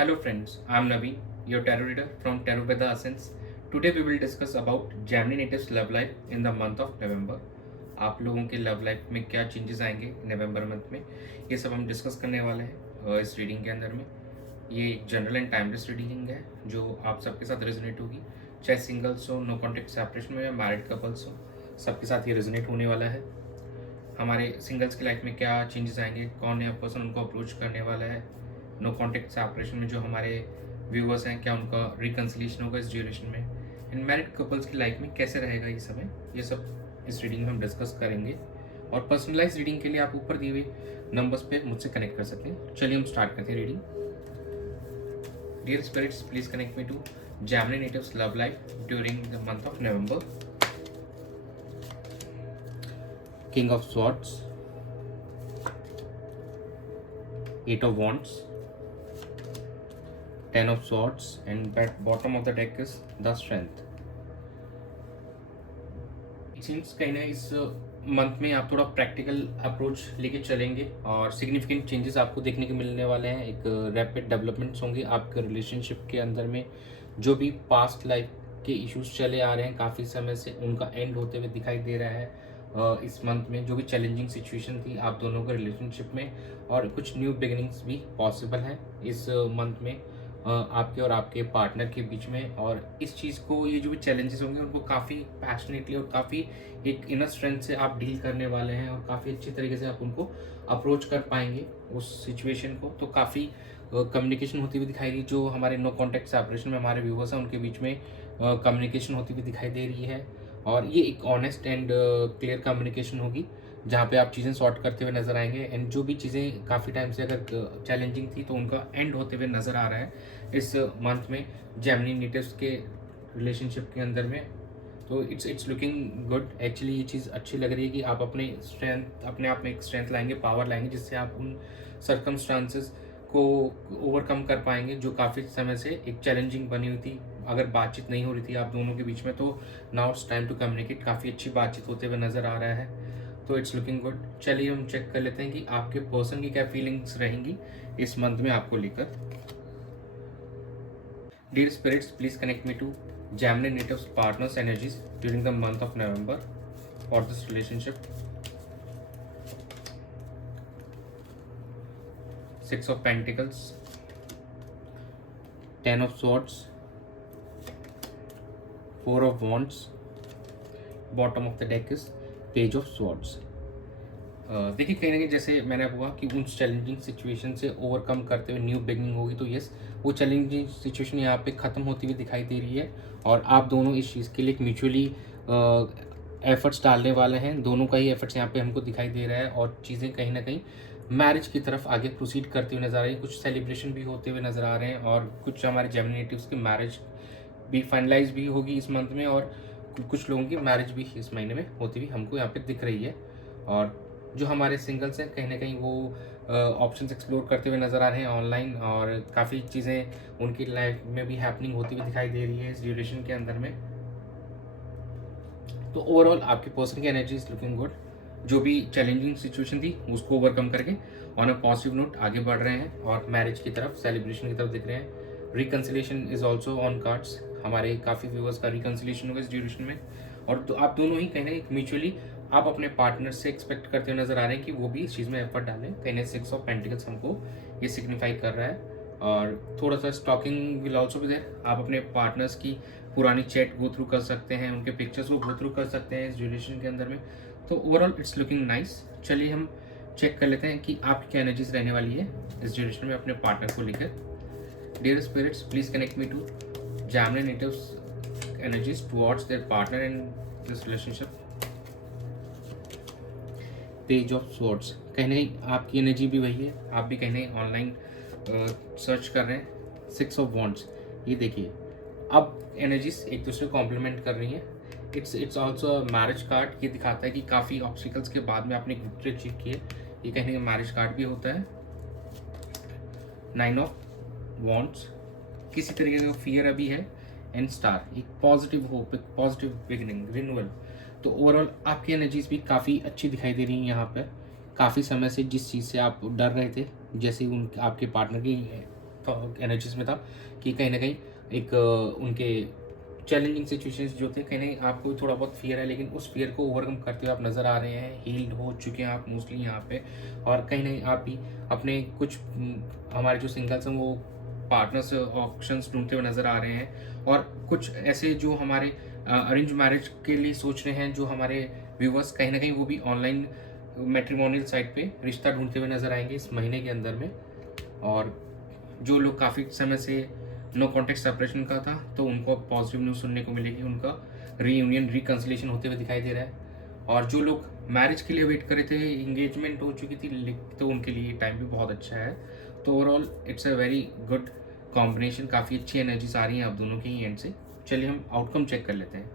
Hello friends, I am Naveen, your tarot reader from Tarot Veda Ascents. Today we will discuss about Gemini natives love life in the month of November. आप लोगों के love life में क्या changes आएंगे नवंबर month में, ये सब हम डिस्कस करने वाले हैं इस रीडिंग के अंदर में। ये एक जनरल एंड टाइमलेस रीडिंग है जो आप सबके साथ रेजोनेट होगी, चाहे सिंगल्स हो, नो कॉन्टेक्ट सेपरेशन में या मैरिड कपल्स हो, सबके साथ ये रेजोनेट होने वाला है। हमारे सिंगल्स की लाइफ में क्या चेंजेस आएंगे, कौन नया पर्सन उनको अप्रोच करने वाला है, नो कॉन्टेक्ट सेपरेशन में जो हमारे व्यूवर्स हैं क्या उनका रिकन्सिलिएशन होगा इस ड्यूरेशन में, एंड मैरिड कपल्स की लाइफ में कैसे रहेगा ये समय, ये सब इस रीडिंग में हम डिस्कस करेंगे। और पर्सनलाइज रीडिंग के लिए आप ऊपर दिए हुए नंबर्स पे मुझसे कनेक्ट कर सकते हैं। चलिए हम स्टार्ट करते हैं reading. Dear spirits, please connect me to Gemini natives love life during the month of November. King of Swords, Eight of Wands, Ten of Swords, and bottom of the deck is the Strength. It seems कहीं ना इस month में आप थोड़ा practical approach लेके चलेंगे और significant changes आपको देखने को मिलने वाले हैं। एक रैपिड डेवलपमेंट्स होंगे आपके रिलेशनशिप के अंदर में। जो भी पास्ट लाइफ के इश्यूज चले आ रहे हैं काफ़ी समय से, उनका एंड होते हुए दिखाई दे रहा है इस मंथ में। जो भी चैलेंजिंग सिचुएशन थी आप दोनों के रिलेशनशिप में, और कुछ न्यू बिगिनिंग्स भी पॉसिबल हैं इस मंथ में आपके और आपके पार्टनर के बीच में। और इस चीज़ को, ये जो भी चैलेंजेस होंगे उनको काफ़ी पैशनेटली और काफ़ी एक इनर स्ट्रेंथ से आप डील करने वाले हैं, और काफ़ी अच्छी तरीके से आप उनको अप्रोच कर पाएंगे उस सिचुएशन को। तो काफ़ी कम्युनिकेशन होती हुई दिखाई दी। जो हमारे नो कॉन्टैक्ट सेपरेशन में हमारे व्यूवर्स हैं उनके बीच में कम्युनिकेशन होती हुई दिखाई दे रही है, और ये एक ऑनेस्ट एंड क्लियर कम्युनिकेशन होगी जहाँ पे आप चीज़ें सॉर्ट करते हुए नजर आएंगे। एंड जो भी चीज़ें काफ़ी टाइम से अगर चैलेंजिंग थी तो उनका एंड होते हुए नजर आ रहा है इस मंथ में जेमिनी नेटिव्स के रिलेशनशिप के अंदर में। तो इट्स लुकिंग गुड। एक्चुअली ये चीज़ अच्छी लग रही है कि आप अपने आप में एक स्ट्रेंथ लाएंगे, पावर लाएंगे, जिससे आप उन सर्कमस्टांसेस को ओवरकम कर पाएंगे जो काफ़ी समय से एक चैलेंजिंग बनी हुई थी। अगर बातचीत नहीं हो रही थी आप दोनों के बीच में, तो now it's time to communicate. काफ़ी अच्छी बातचीत होते हुए नज़र आ रहा है, तो इट्स लुकिंग गुड। चलिए हम चेक कर लेते हैं कि आपके पर्सन की क्या फीलिंग्स रहेंगी इस मंथ में आपको लेकर। Dear spirits, please connect me to Gemini natives partners energies during the month of November for this relationship. Six of Pentacles, Ten of Swords, Four of Wands, bottom of the deck is Page of Swords. देखिए कहीं ना कहीं जैसे मैंने आपको कहा कि उन चैलेंजिंग सिचुएशन से ओवरकम करते हुए न्यू बिगनिंग होगी, तो यस वो चैलेंजिंग सिचुएशन यहाँ पे ख़त्म होती हुई दिखाई दे रही है, और आप दोनों इस चीज़ के लिए एक म्यूचुअली एफर्ट्स डालने वाले हैं। दोनों का ही एफर्ट्स यहाँ पे हमको दिखाई दे रहा है, और चीज़ें कहीं ना कहीं मैरिज की तरफ आगे प्रोसीड करते हुए नजर आ रही है। कुछ सेलिब्रेशन भी होते हुए नज़र आ रहे हैं, और कुछ हमारे जेमिनी नेटिव्स की मैरिज भी फाइनलाइज भी होगी इस मंथ में, और कुछ लोगों की मैरिज भी इस महीने में होती हुई हमको यहाँ पे दिख रही है। और जो हमारे सिंगल्स हैं कहीं ना कहीं वो ऑप्शंस एक्सप्लोर करते हुए नज़र आ रहे हैं ऑनलाइन, और काफ़ी चीज़ें उनकी लाइफ में भी हैपनिंग होती हुई दिखाई दे रही है इस ड्यूरेशन के अंदर में। तो ओवरऑल आपके पर्सन की एनर्जी इज लुकिंग गुड। जो भी चैलेंजिंग सिचुएशन थी उसको ओवरकम करके ऑन अ पॉजिटिव नोट आगे बढ़ रहे हैं, और मैरिज की तरफ, सेलिब्रेशन की तरफ दिख रहे हैं। Reconciliation is also on cards. हमारे काफ़ी व्यूवर्स का रिकन्सिलेशन होगा इस ड्यूरेशन में, और तो आप दोनों ही कहीं ना कहीं म्यूचुअली आप अपने पार्टनर से एक्सपेक्ट करते हुए नजर आ रहे हैं कि वो भी इस चीज़ में एफर्ट डालें। कहीं ना सिक्स ऑफ पेंटिकल्स हमको ये सिग्निफाई कर रहा है। और थोड़ा सा स्टॉकिंग विल ऑल्सो भी देयर। आप अपने पार्टनर्स की पुरानी चैट गो थ्रू कर सकते हैं, उनके पिक्चर्स को गो थ्रू कर सकते हैं इस ड्यूरेशन के अंदर में। तो ओवरऑल इट्स लुकिंग नाइस। चलिए हम चेक कर लेते हैं कि आपकी क्या एनर्जीज रहने वाली है इस ड्यूरेशन में अपने पार्टनर को लेकर। Dear spirits, please connect me to Gemini natives energies towards their partner in this relationship. Page of swords, कहीं ना कहीं आपकी एनर्जी भी वही है, आप भी कहीं ना ऑनलाइन सर्च कर रहे हैं। सिक्स ऑफ वॉन्ड्स, ये देखिए अब एनर्जीज एक दूसरे को कॉम्प्लीमेंट कर रही हैं। It's also marriage card. ये दिखाता है कि काफ़ी ऑब्स्टिकल्स के बाद में आपने विक्ट्री अचीव की है। ये कहीं ना कहीं मैरिज कार्ड भी होता है। नाइन ऑफ वॉन्ड्स, किसी तरीके का फियर अभी है। एंड स्टार, एक पॉजिटिव होप, एक पॉजिटिव बिगिनिंग, रिन्यूअल। तो ओवरऑल आपकी एनर्जीज भी काफ़ी अच्छी दिखाई दे रही हैं यहाँ पर। काफ़ी समय से जिस चीज़ से आप डर रहे थे, जैसे उन आपके पार्टनर की एनर्जीज में था कि कहीं ना कहीं एक उनके चैलेंजिंग सिचुएशंस जो थे, कहीं ना कहीं आपको थोड़ा बहुत फियर है, लेकिन उस फियर को ओवरकम करते हुए आप नज़र आ रहे हैं, हील्ड हो चुके हैं आप मोस्टली यहाँ पे। और कहीं ना कहीं आप भी अपने कुछ हमारे जो सिंगल्स हैं वो पार्टनर्स ऑप्शंस ढूंढते हुए नज़र आ रहे हैं। और कुछ ऐसे जो हमारे अरेंज मैरिज के लिए सोच रहे हैं, जो हमारे व्यूवर्स, कहीं ना कहीं वो भी ऑनलाइन मैट्रिमोनियल साइट पे रिश्ता ढूंढते हुए नज़र आएंगे इस महीने के अंदर में। और जो लोग काफ़ी समय से नो कॉन्टेक्ट सेपरेशन का था, तो उनको पॉजिटिव न्यूज़ सुनने को मिलेगी, उनका रीयूनियन रिकन्सिलेशन होते हुए दिखाई दे रहा है। और जो लोग मैरिज के लिए वेट कर रहे थे, इंगेजमेंट हो चुकी थी, तो उनके लिए टाइम भी बहुत अच्छा है। तो overall it's a very good combination, काफ़ी अच्छी एनर्जीज आ रही हैं आप दोनों के ही एंड से। चलिए हम आउटकम चेक कर लेते हैं।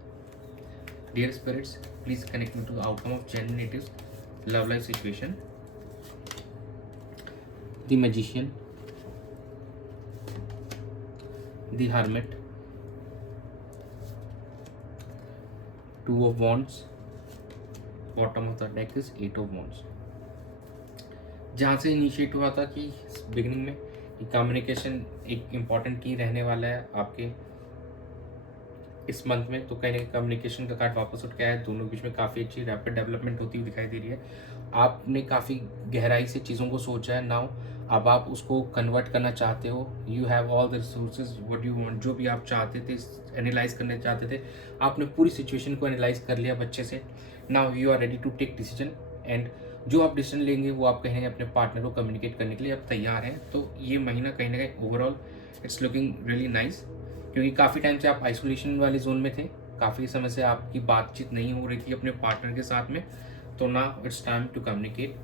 Dear spirits, please connect me to outcome of genuine natives love life situation. The magician, the hermit, two of wands, bottom of the deck is eight of wands। जहाँ से initiate हुआ था कि beginning में communication एक important की रहने वाला है आपके इस मंथ में, तो कहीं ना कहीं कम्युनिकेशन का कार्ड वापस उठ के आया है। दोनों बीच में काफ़ी अच्छी रैपिड डेवलपमेंट होती हुई दिखाई दे रही है। आपने काफ़ी गहराई से चीज़ों को सोचा है नाउ, अब आप उसको कन्वर्ट करना चाहते हो। You have all the resources what you want, जो भी आप चाहते थे, एनालाइज करने चाहते थे, आपने पूरी सिचुएशन को एनालाइज कर लिया अच्छे से। Now you are ready to take decision, and जो आप डिसीजन लेंगे वो आप कहीं ना कहीं अपने पार्टनर को कम्युनिकेट करने के लिए आप तैयार हैं। तो ये महीना कहीं ना कहीं overall it's looking really nice, क्योंकि काफ़ी टाइम से आप आइसोलेशन वाली जोन में थे, काफ़ी समय से आपकी बातचीत नहीं हो रही थी अपने पार्टनर के साथ में। तो ना इट्स टाइम टू कम्युनिकेट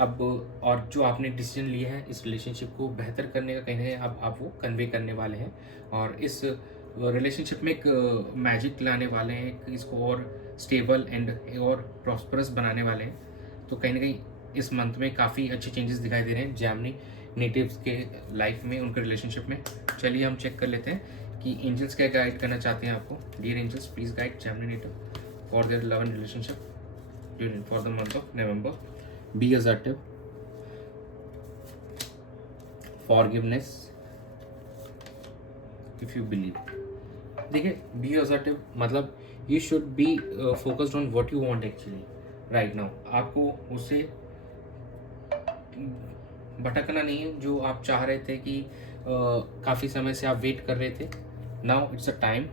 अब, और जो आपने डिसीजन लिया है इस रिलेशनशिप को बेहतर करने का, कहीं ना कहीं अब आप वो कन्वे करने वाले हैं और इस रिलेशनशिप में एक मैजिक लाने वाले हैं, इसको और स्टेबल एंड और प्रॉस्परस बनाने वाले हैं। तो कहीं ना कहीं इस मंथ में काफ़ी अच्छे चेंजेस दिखाई दे रहे हैं जेमिनी नेटिव्स के लाइफ में, उनके रिलेशनशिप में। चलिए हम चेक कर लेते हैं कि एंजल्स क्या गाइड करना चाहते हैं आपको। Dear angels, please guide Gemini native for their love and relationship for the month of November. Be assertive, forgiveness, if you believe. देखिए, बी असर्टिव मतलब you should be focused on what you want actually right now. आपको उससे भटकना नहीं है, जो आप चाह रहे थे कि काफ़ी समय से आप वेट कर रहे थे। नाउ इट्स अ टाइम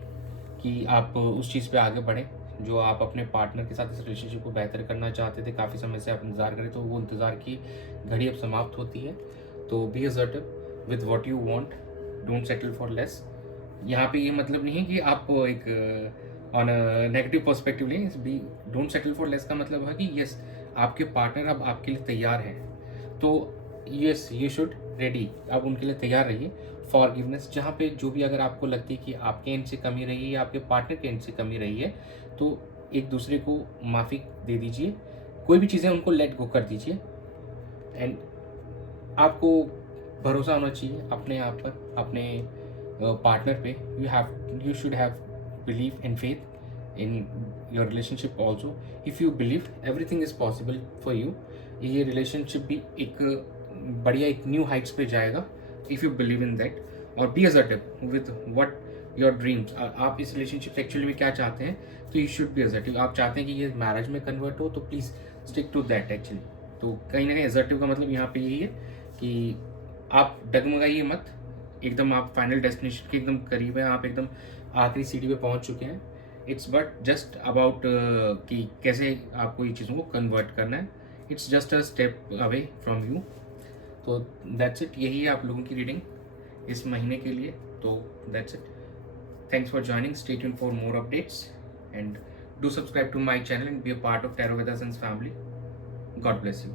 कि आप उस चीज़ पे आगे बढ़ें, जो आप अपने पार्टनर के साथ इस रिलेशनशिप को बेहतर करना चाहते थे, काफ़ी समय से आप इंतज़ार करें, तो वो इंतज़ार की घड़ी अब समाप्त होती है। तो be assertive with what you want, don't settle for less. यहाँ पे ये मतलब नहीं है कि आप एक ऑन अ नेगेटिव पर्सपेक्टिव लें। Be don't settle for less का मतलब है कि यस, आपके पार्टनर अब आपके लिए तैयार हैं, तो यस यू शुड रेडी, अब उनके लिए तैयार रहिए। फॉरगिवनेस, जहाँ पे जो भी अगर आपको लगती है कि आपके एंड से कमी रही है या आपके पार्टनर के एंड से कमी रही है, तो एक दूसरे को माफ़ी दे दीजिए, कोई भी चीज़ें उनको लेट गो कर दीजिए। एंड आपको भरोसा होना चाहिए अपने आप पर, अपने पार्टनर पे। You should have believe and faith in your relationship also. If you believe everything is possible for you, ये रिलेशनशिप भी एक बढ़िया एक न्यू हाइट्स पे जाएगा if you believe in that. और be assertive with what your dreams, आप इस रिलेशनशिप से एक्चुअली में क्या चाहते हैं, तो यू शुड बी असर्टिव। आप चाहते हैं कि ये मैरिज में कन्वर्ट हो, तो please stick to that actually. तो कहीं ना कहीं असर्टिव का मतलब यहाँ पे यही है कि आप डगमगाइए मत, एकदम आप फाइनल डेस्टिनेशन के एकदम करीब हैं, आप एकदम आखिरी सीढ़ी पे पहुँच चुके हैं। इट्स बट जस्ट अबाउट कि कैसे आपको ये चीज़ों को कन्वर्ट करना है। It's just a step away from you. तो दैट्स इट, यही है आप लोगों की रीडिंग इस महीने के लिए। तो that's it, thanks for joining, stay tuned for more updates and do subscribe to my channel and be a part of tarot with us family. God bless you.